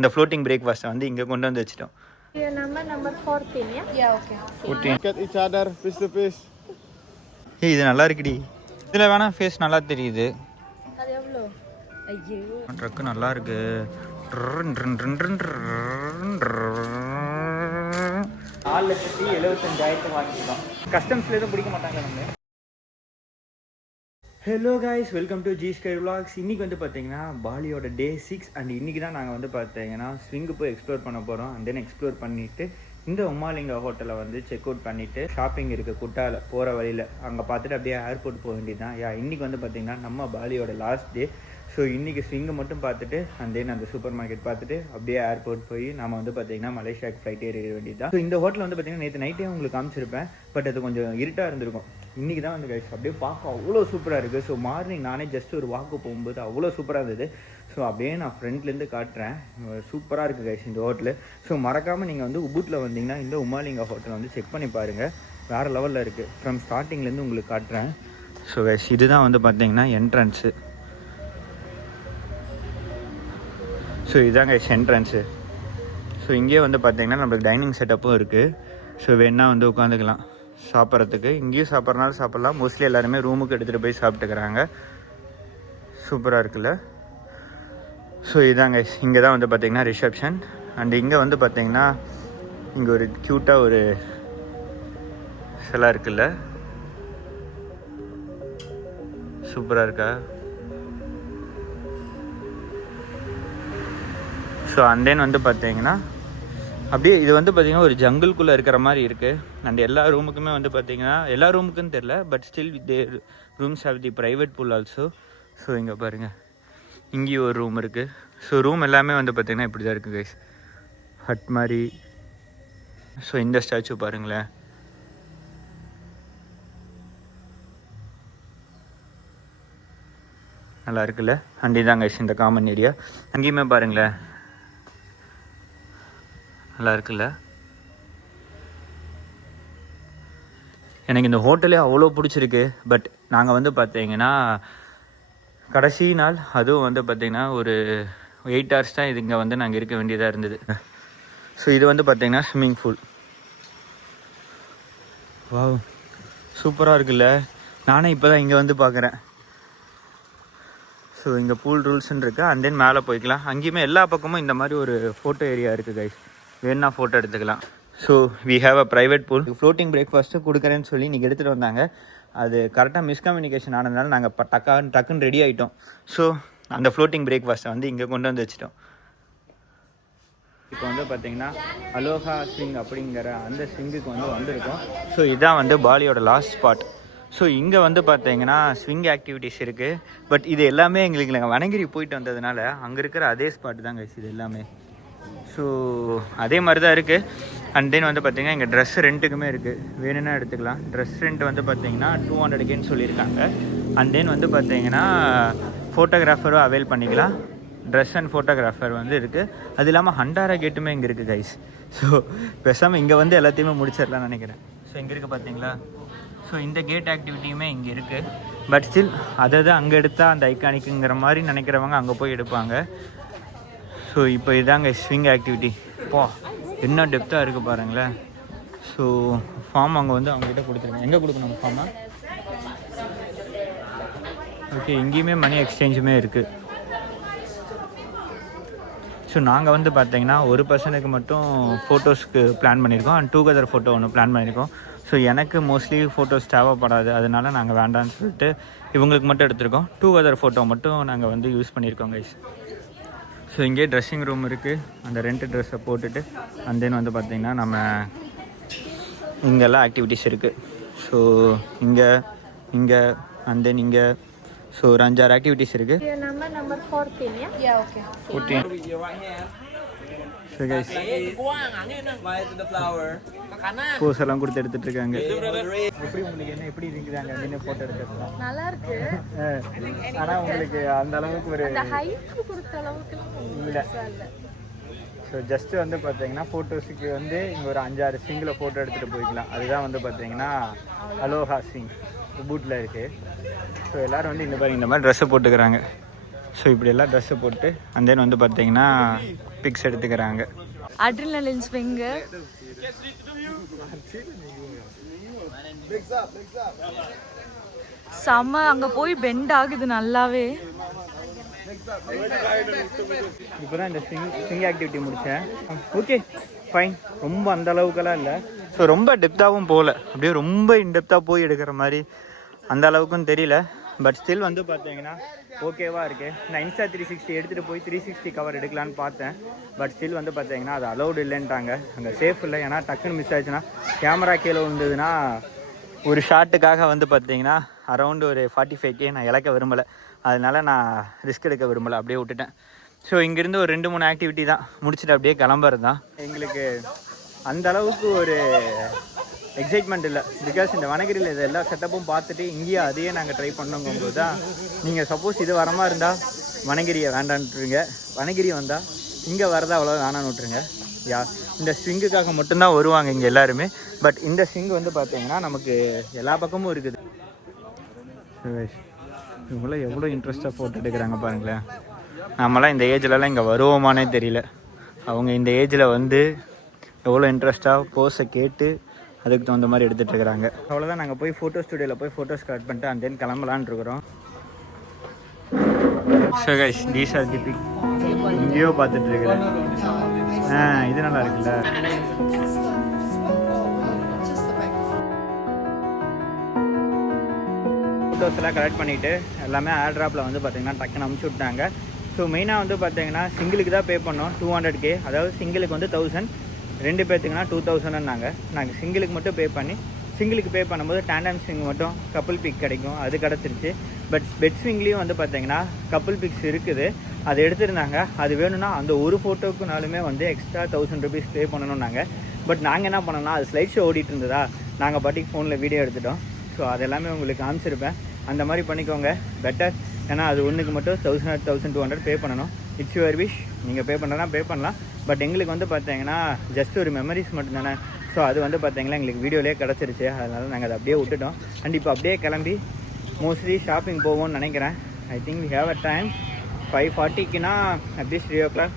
இந்த ஃப்ளோட்டிங் பிரேக்ஃபாஸ்ட்டை வந்து இங்கே கொண்டு வந்து வச்சிட்டோம். Number 14, yeah? Yeah, okay. 14. Look at each other, face to face. ஏய் இது நல்லா இருக்குடி. இதில் வேணா ஃபேஸ் நல்லா தெரியுது. அது எவ்வளோ? ஐயோ ட்ரக்கு நல்லா இருக்கு. 4,75,000 வாங்கிட்டோம். கஸ்டம்ஸ்ல எதுவும் பிடிக்க மாட்டாங்க நம்ம. Hello guys, welcome to G sky vlogs. இன்றைக்கி வந்து பார்த்தீங்கன்னா பாலியோட டே 6 அண்ட் இன்றைக்கி தான் நாங்கள் வந்து பார்த்தீங்கன்னா ஸ்விங்கு போய் எக்ஸ்ப்ளோர் பண்ண போகிறோம். அண்ட் தென் எக்ஸ்ப்ளோர் பண்ணிவிட்டு இந்த உமாலிங்கா ஹோட்டலை வந்து செக் அவுட் பண்ணிவிட்டு ஷாப்பிங் இருக்குது குட்டாவில் போகிற வழியில் அங்கே பார்த்துட்டு அப்படியே ஏர்போர்ட் போக வேண்டியது தான். இன்றைக்கி வந்து பார்த்திங்கன்னா நம்ம பாலியோட லாஸ்ட் டே. ஸோ இன்றைக்கி ஸ்விங்கை மட்டும் பார்த்துட்டு அண்ட் தென் அந்த சூப்பர் மார்க்கெட் பார்த்துட்டு அப்படியே ஏர்போர்ட் போய் நம்ம வந்து பார்த்திங்கன்னா மலேசியாவுக்கு ஃப்ளைட் ஏற வேண்டியது தான். ஸோ இந்த ஹோட்டல் வந்து பார்த்திங்கன்னா நேற்று நைட்டே உங்களுக்கு காமிச்சிருப்பேன், பட் அது கொஞ்சம் இருட்டாக இருந்திருக்கும். இன்றைக்கி தான் வந்து கைஸ் அப்படியே பார்க்க அவ்வளோ சூப்பராக இருக்குது. ஸோ மார்னிங் நானே ஜஸ்ட் ஒரு வாக்கு போகும்போது அவ்வளோ சூப்பராக இருந்தது. ஸோ அப்படியே நான் ஃப்ரெண்ட்லேருந்து காட்டுறேன். சூப்பராக இருக்குது கைஸ் இந்த ஹோட்டலு. ஸோ மறக்காமல் நீங்கள் வந்து உபுட்டில் வந்தீங்கன்னா இந்த உமாலிங்கா ஹோட்டலை வந்து செக் பண்ணி பாருங்கள், வேறு லெவலில் இருக்குது. ஃப்ரம் ஸ்டார்டிங்லேருந்து உங்களுக்கு காட்டுறேன். ஸோ கைஸ் இதுதான் வந்து பார்த்தீங்கன்னா என்ட்ரன்ஸு. ஸோ இதுதான் கைஸ் என்ட்ரன்ஸு. ஸோ இங்கேயே வந்து பார்த்தீங்கன்னா நம்மளுக்கு டைனிங் செட்டப்பும் இருக்குது. ஸோ வேணா வந்து உட்காந்துக்கலாம் சாப்பிட்றதுக்கு. இங்கேயும் சாப்பிட்றனாலும் சாப்பிட்லாம். மோஸ்ட்லி எல்லாருமே ரூமுக்கு எடுத்துகிட்டு போய் சாப்பிட்டுக்கிறாங்க. சூப்பராக இருக்குல்ல. ஸோ இதாங்க இங்கே தான் வந்து பார்த்திங்கன்னா ரிசப்ஷன். அண்ட் இங்கே வந்து பார்த்திங்கன்னா இங்கே ஒரு க்யூட்டாக ஒரு சிலை இருக்குல்ல, சூப்பராக இருக்கா. ஸோ அண்ட் தென் வந்து பார்த்தீங்கன்னா அப்படியே இது வந்து பார்த்திங்கன்னா ஒரு ஜங்கிள்குள்ளே இருக்கிற மாதிரி இருக்குது. அண்ட் எல்லா ரூமுக்குமே வந்து பார்த்திங்கன்னா எல்லா ரூமுக்குன்னு தெரில, but still with their rooms have the private pool also. So இங்கே பாருங்கள், இங்கேயும் ஒரு ரூம் இருக்குது. ஸோ ரூம் எல்லாமே வந்து பார்த்திங்கன்னா இப்படி தான் இருக்குது கைஸ், ஹட் மாதிரி. ஸோ இந்த ஸ்டாச்சு பாருங்களேன், நல்லா இருக்குல்ல. அண்ட் இதாங்க கைஸ் இந்த காமன் ஏரியா. அங்கேயுமே பாருங்களேன், நல்லா இருக்குல்ல. எனக்கு இந்த ஹோட்டலே அவ்வளோ பிடிச்சிருக்கு. பட் நாங்கள் வந்து பார்த்தீங்கன்னா கடைசி நாள், அதுவும் வந்து பார்த்திங்கன்னா ஒரு 8 hours தான் இது இங்கே வந்து நாங்கள் இருக்க வேண்டியதாக இருந்தது. ஸோ இது வந்து பார்த்திங்கன்னா ஸ்விம்மிங் பூல். வாவ் சூப்பராக இருக்குல்ல. நானே இப்போ தான் இங்கே வந்து பார்க்குறேன். ஸோ இங்கே பூல் ரூல்ஸ்ன்னு இருக்குது. அண்ட் தென் மேலே போய்க்கலாம். அங்கேயுமே எல்லா பக்கமும் இந்த மாதிரி ஒரு ஃபோட்டோ ஏரியா இருக்குது கைஸ், வேணா ஃபோட்டோ எடுத்துக்கலாம். So we have a private pool. Floating breakfast கொடுக்குறேன்னு சொல்லி இன்றைக்கி எடுத்துகிட்டு வந்தாங்க. அது கரெக்டாக மிஸ்கம்யூனிகேஷன் ஆனதுனால நாங்கள் இப்போ டக்குன்னு ரெடி ஆகிட்டோம். ஸோ அந்த ஃப்ளோட்டிங் பிரேக்ஃபாஸ்ட்டை வந்து இங்கே கொண்டு வந்து வச்சிட்டோம். இப்போ வந்து பார்த்திங்கன்னா அலோஹா ஸ்விங் அப்படிங்கிற அந்த ஸ்விங்குக்கு வந்து வந்திருக்கோம். ஸோ இதுதான் வந்து பாலியோட லாஸ்ட் ஸ்பாட். ஸோ இங்கே வந்து பார்த்தீங்கன்னா ஸ்விங் ஆக்டிவிட்டீஸ் இருக்குது. பட் இது எல்லாமே எங்களுக்கு நாங்கள் வனகிரி போயிட்டு வந்ததுனால அங்கே இருக்கிற அதே ஸ்பாட் தான் கைஸ் இது எல்லாமே. ஸோ அதே மாதிரி தான் இருக்குது. அண்ட் தென் வந்து பார்த்திங்கன்னா இங்கே ட்ரெஸ் ரெண்ட்டுக்குமே இருக்குது, வேணும்னா எடுத்துக்கலாம். ட்ரெஸ் ரெண்ட் வந்து பார்த்திங்கன்னா 200Kன்னு சொல்லியிருக்காங்க. அண்ட் தென் வந்து பார்த்திங்கன்னா ஃபோட்டோகிராஃபரும் அவைல் பண்ணிக்கலாம். ட்ரெஸ் அண்ட் ஃபோட்டோகிராஃபர் வந்து இருக்குது. அது இல்லாமல் ஹண்டாரா கேட்டுமே இங்கே இருக்குது கைஸ். ஸோ பேசாமல் இங்கே வந்து எல்லாத்தையுமே முடிச்சிடலாம்னு நினைக்கிறேன். ஸோ இங்கே இருக்குது பார்த்தீங்களா. ஸோ இந்த கேட் ஆக்டிவிட்டியுமே இங்கே இருக்குது. பட் ஸ்டில் அதை தான் அங்கே எடுத்தால் அந்த ஐக்கானிக்குங்கிற மாதிரி நினைக்கிறவங்க அங்கே போய் எடுப்பாங்க. ஸோ இப்போ இதாங்க ஸ்விங் ஆக்டிவிட்டி. போ என்ன டெப்த்தாக இருக்குது பாருங்களேன். ஸோ ஃபார்ம் அங்கே வந்து அவங்ககிட்ட கொடுத்துருங்க. எங்கே கொடுக்கணும் ஃபார்மா? ஓகே, இங்கேயுமே மணி எக்ஸ்சேஞ்சுமே இருக்குது. ஸோ நாங்கள் வந்து பார்த்தீங்கன்னா ஒரு பர்சனுக்கு மட்டும் ஃபோட்டோஸ்க்கு பிளான் பண்ணியிருக்கோம். அண்ட் டூகெதர் ஃபோட்டோ ஒன்று பிளான் பண்ணியிருக்கோம். ஸோ எனக்கு மோஸ்ட்லி ஃபோட்டோஸ் தேவைப்படாது, அதனால நாங்கள் வேண்டான்னு சொல்லிட்டு இவங்களுக்கு மட்டும் எடுத்திருக்கோம். டூகெதர் ஃபோட்டோ மட்டும் நாங்கள் வந்து யூஸ் பண்ணியிருக்கோம் கைஸ். ஸோ இங்கே ட்ரெஸ்ஸிங் ரூம் இருக்குது. அந்த ரெண்ட் ட்ரெஸ்ஸை போட்டுட்டு அண்ட் தென் வந்து பார்த்திங்கன்னா நம்ம இங்கெல்லாம் ஆக்டிவிட்டீஸ் இருக்குது. ஸோ இங்கே அண்ட் தென் இங்கே ஸோ ஒரு 5-6 ஆக்டிவிட்டீஸ் இருக்குது. Number 14, yeah? Yeah, okay. 14. So guys pose எல்லாம் கொடுத்து எடுத்துட்டு இருக்காங்க. எப்படி உங்களுக்கு எப்படி இருக்குதாங்க நின்று ஃபோட்டோ எடுத்துக்கலாம்? நல்லா இருக்கு. ஆனால் உங்களுக்கு அந்த அளவுக்கு ஒரு ஹைட் கொடுத்த அளவுக்கு இல்லை. ஸோ ஜஸ்ட்டு வந்து பார்த்தீங்கன்னா ஃபோட்டோஸுக்கு வந்து இங்கே ஒரு 5-6 ஸ்விங்கில் ஃபோட்டோ எடுத்துகிட்டு போய்க்கலாம். அதுதான் வந்து பார்த்தீங்கன்னா அலோஹா ஸ்விங் உபுட்டில் இருக்குது. ஸோ எல்லோரும் வந்து இந்த மாதிரி ட்ரெஸ்ஸை போட்டுக்கிறாங்க. ஸோ இப்படி எல்லாம் ட்ரெஸ்ஸை போட்டு அண்ட் தென் வந்து பார்த்தீங்கன்னா பிக்ஸ் எடுத்துக்கிறாங்க. அட்ரினலின் ஸ்விங்கு செம்ம. அங்கே போய் பெண்ட் ஆகுது நல்லாவே. இப்போ தான் இந்த ஸ்விங் ஆக்டிவிட்டி முடித்தேன். ஓகே ஃபைன், ரொம்ப அந்த அளவுக்கெல்லாம் இல்லை. ஸோ ரொம்ப டெப்த்தாகவும் போகல, அப்படியே ரொம்ப இன்டெப்த்தாக போய் எடுக்கிற மாதிரி அந்த அளவுக்கும் தெரியல. பட் ஸ்டில் வந்து பார்த்தீங்கன்னா ஓகேவாக இருக்குது. நான் இன்ஸ்டா 360 எடுத்துகிட்டு போய் 360 கவர் எடுக்கலான்னு பார்த்தேன். பட் ஸ்டில் வந்து பார்த்தீங்கன்னா அது அலௌடு இல்லைன்ட்டாங்க. அங்கே சேஃப் இல்லை. ஏன்னா டக்குன்னு மிஸ் ஆயிடுச்சுன்னா கேமரா கீழே விழுந்ததுன்னா ஒரு ஷாட்டுக்காக வந்து பார்த்தீங்கன்னா அரௌண்டு ஒரு 45K நான் இழக்க விரும்பலை. அதனால நான் ரிஸ்க் எடுக்க விரும்பலை, அப்படியே விட்டுட்டேன். ஸோ இங்கேருந்து ஒரு 2-3 ஆக்டிவிட்டி தான் முடிச்சுட்டு அப்படியே கிளம்புறது தான். எங்களுக்கு அந்த அளவுக்கு ஒரு எக்ஸைட்மெண்ட் இல்லை. பிகாஸ் இந்த வனகிரியில் இது எல்லா செட்டப்பும் பார்த்துட்டு இங்கேயே அதையே நாங்கள் ட்ரை பண்ணோங்கும்போது தான், நீங்கள் சப்போஸ் இது வரமா இருந்தால் வனகிரியை வேண்டான்ட்டுருங்க, வனகிரி வந்தால் இங்கே வரதா அவ்வளோ வேணான்னு விட்ருங்க. இந்த ஸ்விங்குக்காக மட்டும்தான் வருவாங்க இங்கே எல்லாருமே. பட் இந்த ஸ்விங் வந்து பார்த்தீங்கன்னா நமக்கு எல்லா பக்கமும் இருக்குது. இவங்கள எவ்வளோ இன்ட்ரெஸ்ட்டாக ஃபோட்டோ எடுக்கிறாங்க பாருங்களேன். நம்மளாம் இந்த ஏஜ்லலாம் இங்கே வருவோமானே தெரியல. அவங்க இந்த ஏஜில் வந்து எவ்வளோ இன்ட்ரெஸ்ட்டாக போஸை கேட்டு அதுக்கு தகுந்த மாதிரி எடுத்துகிட்டு இருக்கிறாங்க. அவ்வளோதான், நாங்கள் போய் ஃபோட்டோ ஸ்டுடியோவில் போய் ஃபோட்டோஸ் கட் பண்ணிட்டு அண்ட் தென் கிளம்பலான் இருக்கிறோம். So guys, these are the pic. இங்கேயோ பார்த்துட்டு இருக்கிறேன். இது நல்லா இருக்குல்ல. ஃபோட்டோஸ் எல்லாம் கலெக்ட் பண்ணிவிட்டு எல்லாமே ஏர்ட்ராப்பில் வந்து பார்த்திங்கன்னா டக்குன்னு அமுச்சு விட்டாங்க. ஸோ மெயினாக வந்து பார்த்திங்கன்னா சிங்கிளுக்கு தான் பே பண்ணோம் 200K. அதாவது சிங்கிளுக்கு வந்து 1000, 2 பேர்த்துக்குனா 2000ன்னாங்க. நாங்கள் சிங்கிளுக்கு மட்டும் பே பண்ணி, சிங்கிளுக்கு பே பண்ணும்போது டேண்டம் ஸ்விங் மட்டும் கப்புள் பிக் கிடைக்கும், அது கிடச்சிருச்சு. பட் பெட் ஸ்விங்லேயும் வந்து பார்த்திங்கன்னா கப்புள் பிக்ஸ் இருக்குது, அது எடுத்துருந்தாங்க. அது வேணும்னா அந்த ஒரு ஃபோட்டோக்குனாலுமே வந்து எக்ஸ்ட்ரா 1000 rupees பே பண்ணணும்னாங்க. பட் நாங்கள் என்ன பண்ணோம்னா, அது ஸ்லைட் ஷோ ஓடிட்டு இருந்ததா, நாங்கள் பாட்டிக்கு ஃபோனில் வீடியோ எடுத்துட்டோம். ஸோ அது எல்லாமே உங்களுக்கு காமிச்சிருப்பேன். அந்த மாதிரி பண்ணிக்கோங்க, பெட்டர். ஏன்னா அது ஒன்றுக்கு மட்டும் 1200 பே பண்ணணும். இட்ஸ் யுவர் விஷ், நீங்கள் பே பண்ணுறதுனா பே பண்ணலாம். பட் எங்களுக்கு வந்து பார்த்தீங்கன்னா ஜஸ்ட் ஒரு மெமரிஸ் மட்டும் தானே. ஸோ அது வந்து பார்த்தீங்கன்னா எங்களுக்கு வீடியோலேயே கிடச்சிருச்சு. அதனால் நாங்கள் அதை அப்படியே விட்டுட்டோம். அண்ட் இப்போ அப்படியே கிளம்பி மோஸ்ட்லி ஷாப்பிங் போவோம்னு நினைக்கிறேன். I think we have a time 5:40க்குனா at least 3 o'clock.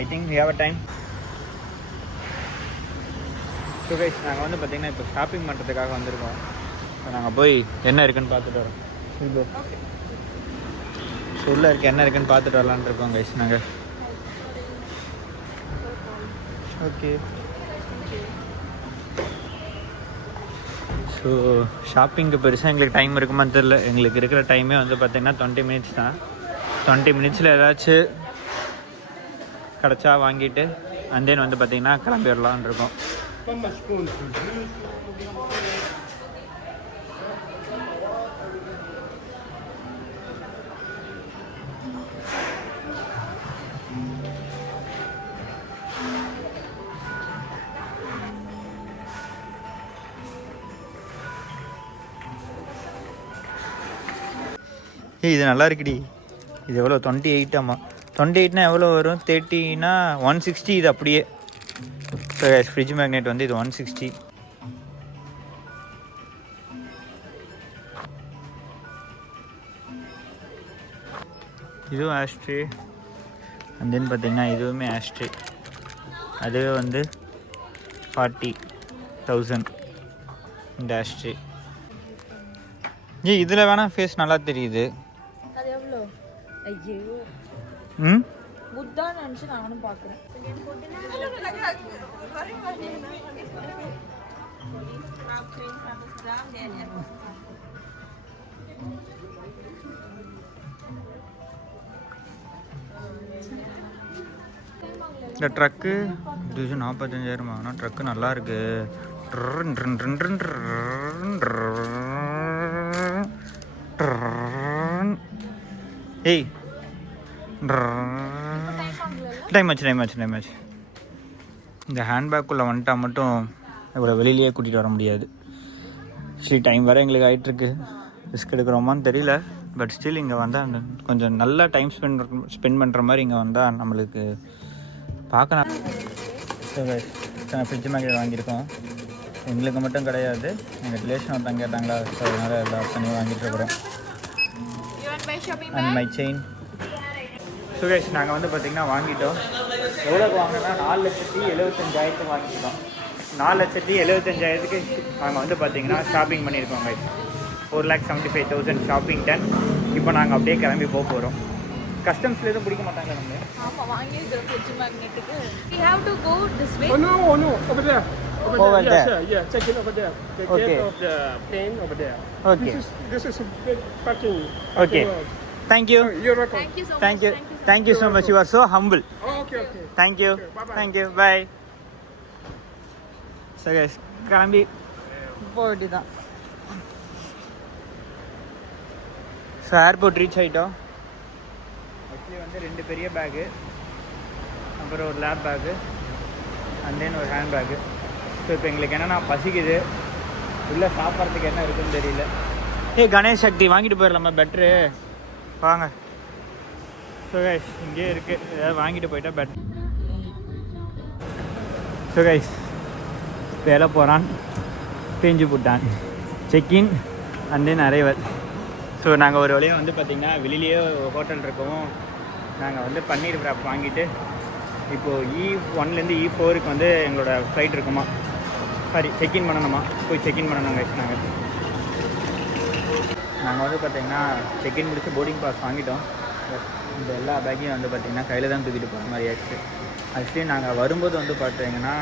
I think we have a time. So guys, நாங்கள் வந்து பார்த்திங்கன்னா இப்போ ஷாப்பிங் பண்ணுறதுக்காக வந்திருக்கோம். ஸோ நாங்கள் போய் என்ன இருக்குன்னு பார்த்துட்டு வரோம். இப்போ ஸோ உள்ளே இருக்க என்ன இருக்குன்னு பார்த்துட்டு வரலான்னு இருக்கோம் கைஸ் நாங்கள். ஓகே, ஸோ ஷாப்பிங்க்கு பெருசாக எங்களுக்கு டைம் இருக்குமான்னு தெரில. எங்களுக்கு இருக்கிற டைமே வந்து பார்த்திங்கன்னா 20 minutes தான். 20 minutesல ஏதாச்சும் கிடச்சா வாங்கிட்டு அண்ட் தென் வந்து பார்த்திங்கன்னா கிளம்பிடலான்னு இருக்கோம். இது நல்லா இருக்குடி. இது எவ்வளோ? 28. ஆமாம், 28னா எவ்வளோ வரும்? 30னா 160. இது அப்படியே ஃப்ரிட்ஜ் மேக்னெட் வந்து இது 160. இதுவும் ஆஸ்ட்ரே. அண்ட் தென் பார்த்தீங்கன்னா இதுவுமே ஆஸ்ட்ரே. அதுவே வந்து 40,000 இந்த ஆஸ்ட்ரே. இதில் வேணால் ஃபேஸ் நல்லா தெரியுது. அது எவ்வளோ? ஐயோ, புத்தான்னு நினச்சி நானும் பார்க்குறேன். இந்த ட்ரக்கு இது 45,000. ஆனால் ட்ரக்கு நல்லா இருக்கு. ஏய், டைம் ஆச்சு. இந்த ஹேண்ட்பேக்குள்ளே வந்துட்டா மட்டும் இவ்வளோ வெளியிலேயே கூட்டிகிட்டு வர முடியாது. சரி, டைம் வேறு எங்களுக்கு ஆகிட்டுருக்கு. ரிஸ்க் எடுக்கிறோமான்னு தெரியல. பட் ஸ்டில் இங்கே வந்தால் கொஞ்சம் நல்லா டைம் ஸ்பெண்ட் பண்ணுற மாதிரி இங்கே வந்தால் நம்மளுக்கு பார்க்கலாம். ஸோ ஃப்ரிட்ஜ் மேக்னெட் வாங்கியிருக்கோம். எங்களுக்கு மட்டும் கிடையாது, எங்கள் ரிலேஷன் ஒருத்தங்க கேட்டாங்களா, ஸோ அதனால் எல்லா தனியும் வாங்கிட்டு இருக்கிறோம். அண்ட் மை செயின் சுரேஷ் நாங்கள் வந்து பார்த்திங்கன்னா வாங்கிட்டோம். எவ்வளோக்கு வாங்கினோன்னா 4,75,000 வாங்கிட்டோம். 4,75,000 நாங்கள் வந்து பார்த்திங்கன்னா ஷாப்பிங் பண்ணியிருக்கோம் guys. 4,75,000 shopping ton. இப்போ நாங்கள் அப்படியே கிளம்பி போக போகிறோம். கஸ்டம்ஸில் எதுவும் பிடிக்க மாட்டாங்க நம்ம. ஆமா வாங்கி இருக்கிற fridge மேக்னெட்டுக்கு we have to go this way. Oh no, over there. Over Yes, there. sir. Yeah, check it over there. The Okay. gate of the plane over there. Okay. This is a big parking. Okay. lot. Thank you. You're welcome. Thank you so Thank much. you. Thank you so much. You are so humble. Oh, okay, okay. Thank you. bye-bye. Thank you. Bye. So guys, கிளம்பி போயிட்டு தான். So airport reach ஆகிட்டோம். Actually வந்து 2 பெரிய bag, அப்புறம் ஒரு lab bag and then ஒரு hand bag. So இப்போ எங்களுக்கு என்னென்னா பசிக்குது, உள்ளே சாப்பிட்றதுக்கு என்ன இருக்குன்னு தெரியல. கணேஷ் சக்தி வாங்கிட்டு போயிடலாமா? பெட்ரு வாங்க. ஸோ கைஸ் இங்கேயே இருக்குது, ஏதாவது வாங்கிட்டு போயிட்டா பெட்ரு. ஸோ கைஸ் வேலை போகிறான், பேஞ்சு போட்டான். Check in and then arrival. So நாங்கள் ஒரு வழியாக வந்து பார்த்திங்கன்னா வெளியிலேயே ஹோட்டல் இருக்கவும் நாங்கள் வந்து பன்னீர் wrap வாங்கிட்டு இப்போது E1லேருந்து E4க்கு வந்து எங்களோட ஃப்ளைட் இருக்குமா, சாரி செக்இன் பண்ணணுமா, போய் செக்இன் பண்ணணும் கைஸ். நாங்கள் வந்து பார்த்திங்கன்னா செக்இன் முடிச்சு போர்டிங் பாஸ் வாங்கிட்டோம். இந்த எல்லா பேக்கையும் வந்து பார்த்திங்கன்னா கையில் தான் தூக்கிட்டு போகிற மாதிரி ஆயிடுச்சு. ஆக்சுவலி நாங்கள் வரும்போது வந்து பார்த்தீங்கன்னா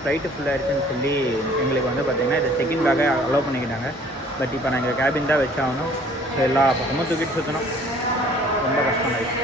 ஃப்ளைட்டு ஃபுல்லாகிடுச்சுன்னு சொல்லி எங்களுக்கு வந்து பார்த்திங்கன்னா இதை செக்இன் பேக்கை அலோவ் பண்ணிக்கிட்டாங்க. பட் இப்போ நாங்கள் கேபின் தான் வச்சாகணும். ஸோ எல்லா பக்கமும் தூக்கிட்டு சுற்றணும், ரொம்ப கஷ்டம் ஆயிடுச்சு.